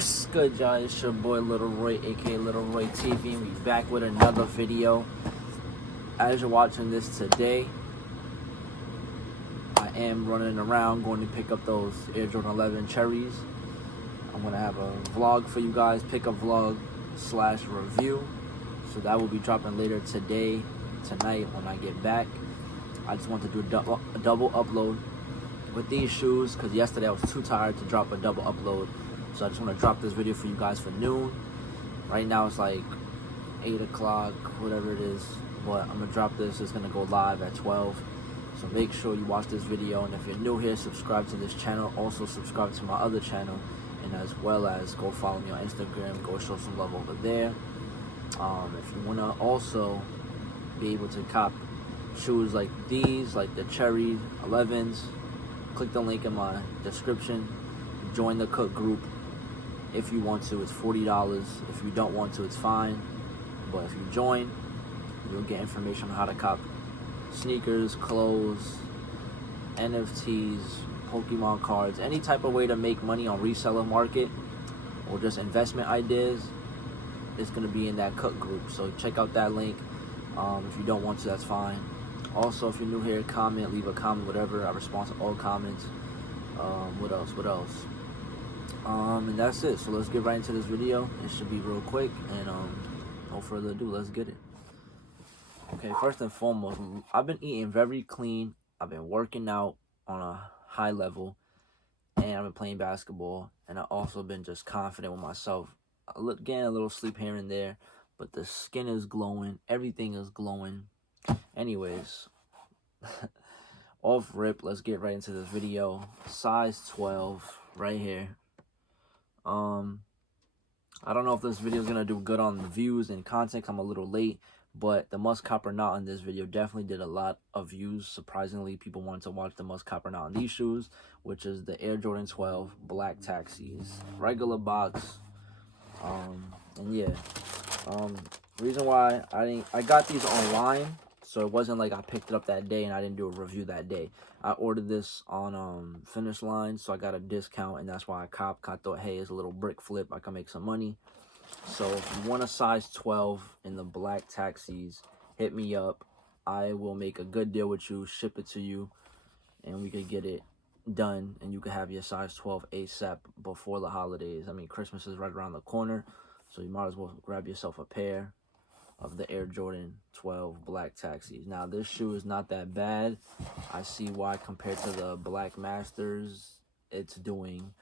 What's good, y'all? It's your boy Little Roy, aka Little Roy TV, and we back with another video. As you're watching this today, I am running around going to pick up those Air Jordan 11 cherries. I'm gonna have a vlog for you guys, pickup vlog / review. So that will be dropping later today, tonight when I get back. I just want to do a double upload with these shoes because yesterday I was too tired to drop a double upload. So I just want to drop this video for you guys for noon. Right now it's like 8 o'clock, whatever it is. But I'm going to drop this. It's going to go live at 12. So make sure you watch this video. And if you're new here, subscribe to this channel. Also subscribe to my other channel. And as well as go follow me on Instagram. Go show some love over there. If you want to also be able to cop shoes like these, like the Cherry 11s, click the link in my description. Join the Cook group. If you want to, it's $40. If you don't want to, it's fine. But if you join, you'll get information on how to cop sneakers, clothes, NFTs, Pokemon cards, any type of way to make money on reseller market or just investment ideas. It's going to be in that Cook group. So check out that link. If you don't want to, that's fine. Also, if you're new here, comment, leave a comment, whatever. I respond to all comments. What else? And that's it. So let's get right into this video. It should be real quick, and no further ado, let's get it. Okay, first and foremost, I've been eating very clean. I've been working out on a high level, and I've been playing basketball, and I've also been just confident with myself. Getting a little sleep here and there, but the skin is glowing. Everything is glowing. Anyways, off rip, let's get right into this video. Size 12 right here. I don't know if this video is gonna do good on the views and content. I'm a little late, but the must cop or not on this video definitely did a lot of views. Surprisingly, people wanted to watch the must cop or not on these shoes, which is the Air Jordan 12 Black Taxis, regular box. And yeah, reason why I got these online. So it wasn't like I picked it up that day and I didn't do a review that day. I ordered this on Finish Line, so I got a discount, and that's why I thought, hey, it's a little brick flip. I can make some money. So if you want a size 12 in the Black Taxis, hit me up. I will make a good deal with you, ship it to you, and we could get it done, and you could have your size 12 ASAP before the holidays. I mean, Christmas is right around the corner, so you might as well grab yourself a pair of the Air Jordan 12 Black Taxis. Now, this shoe is not that bad. I see why compared to the Black Masters, it's doing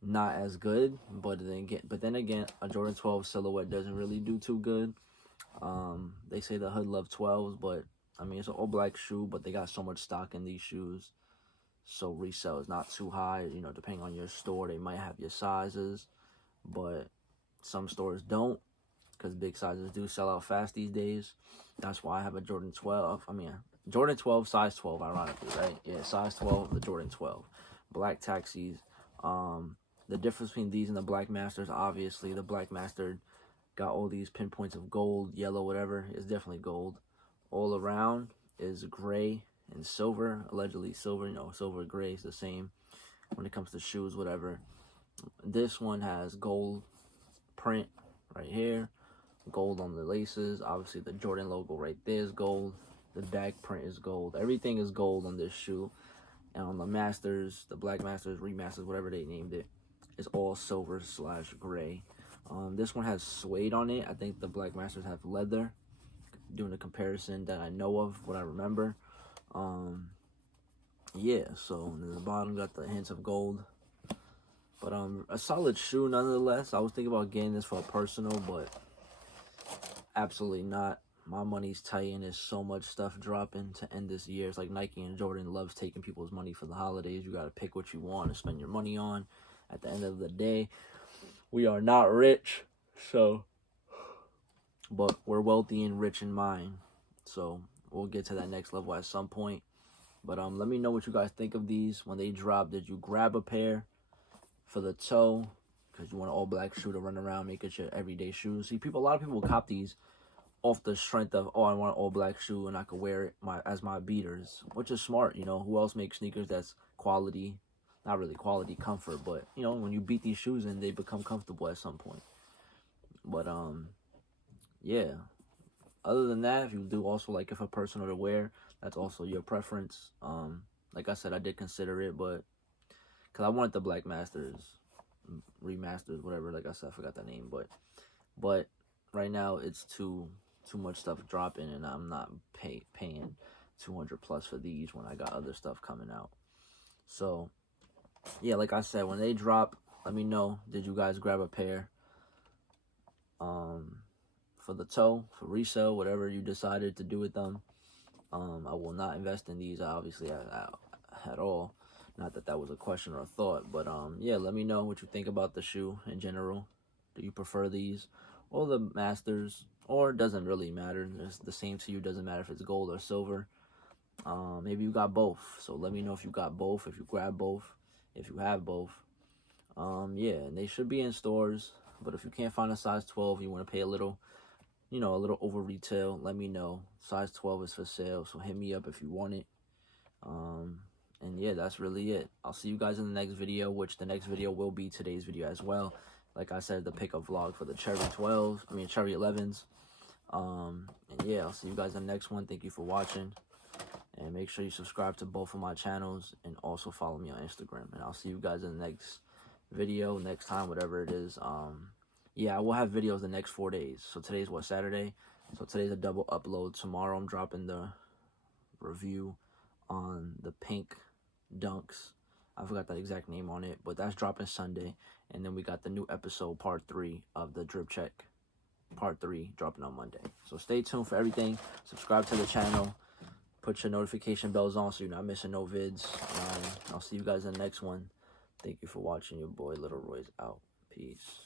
not as good. But then again, a Jordan 12 silhouette doesn't really do too good. They say the hood love 12s, but I mean, it's an all black shoe, but they got so much stock in these shoes. So resale is not too high. You know, depending on your store, they might have your sizes, but some stores don't, because big sizes do sell out fast these days. That's why I have a Jordan 12. I mean, Jordan 12, size 12, ironically, right? Yeah, size 12, the Jordan 12. Black Taxis. The difference between these and the Black Masters, obviously, the Black Master got all these pinpoints of gold, yellow, whatever. It's definitely gold. All around is gray and silver. Allegedly silver, you know, silver, gray is the same when it comes to shoes, whatever. This one has gold print right here. Gold on the laces. Obviously the Jordan logo right there is gold. The back print is gold. Everything is gold on this shoe. And on the Masters, the Black Masters, Remasters, whatever they named it, is all silver / gray. This one has suede on it. I think the Black Masters have leather. Doing the comparison that I know of, what I remember. Yeah, so the bottom got the hints of gold. But a solid shoe nonetheless. I was thinking about getting this for a personal, but absolutely not. My money's tight, and there's so much stuff dropping to end this year. It's like Nike and Jordan loves taking people's money for the holidays. You got to pick what you want to spend your money on. At the end of the day, we are not rich, but we're wealthy and rich in mind. So we'll get to that next level at some point. But let me know what you guys think of these when they drop. Did you grab a pair for the toe because you want an all black shoe to run around, make it your everyday shoe? See, a lot of people will cop these off the strength of, oh, I want an all black shoe and I could wear it as my beaters, which is smart. You know, who else makes sneakers that's quality, not really quality comfort, but you know, when you beat these shoes in, they become comfortable at some point. But yeah. Other than that, if you do also like if a personal to wear, that's also your preference. Like I said, I did consider it, but because I wanted the Black Masters remasters, whatever. Like I said, I forgot that name, but right now it's too much stuff dropping, and I'm not paying 200 plus for these when I got other stuff coming out. So yeah, like I said, when they drop, let me know. Did you guys grab a pair? For the toe, for resale, whatever you decided to do with them. I will not invest in these, obviously, at all. Not that that was a question or a thought, but yeah, let me know what you think about the shoe in general. Do you prefer these or the Masters, or it doesn't really matter? It's the same to you. Doesn't matter if it's gold or silver. Maybe you got both, so let me know if you got both, if you grab both, if you have both. Yeah, and they should be in stores, but if you can't find a size 12, you want to pay a little, you know, a little over retail, let me know. Size 12 is for sale, so hit me up if you want it. And yeah, that's really it. I'll see you guys in the next video, which the next video will be today's video as well. Like I said, the pickup vlog for the Cherry 11s. And yeah, I'll see you guys in the next one. Thank you for watching. And make sure you subscribe to both of my channels and also follow me on Instagram. And I'll see you guys in the next video, next time, whatever it is. Yeah, I will have videos the next 4 days. So today's what, Saturday? So today's a double upload. Tomorrow I'm dropping the review on the pink Dunks. I forgot that exact name on it, but that's dropping Sunday. And then we got the new episode, part 3 of the Drip Check. Part 3 dropping on Monday. So stay tuned for everything. Subscribe to the channel. Put your notification bells on so you're not missing no vids. I'll see you guys in the next one. Thank you for watching. Your boy Little Roy's out. Peace.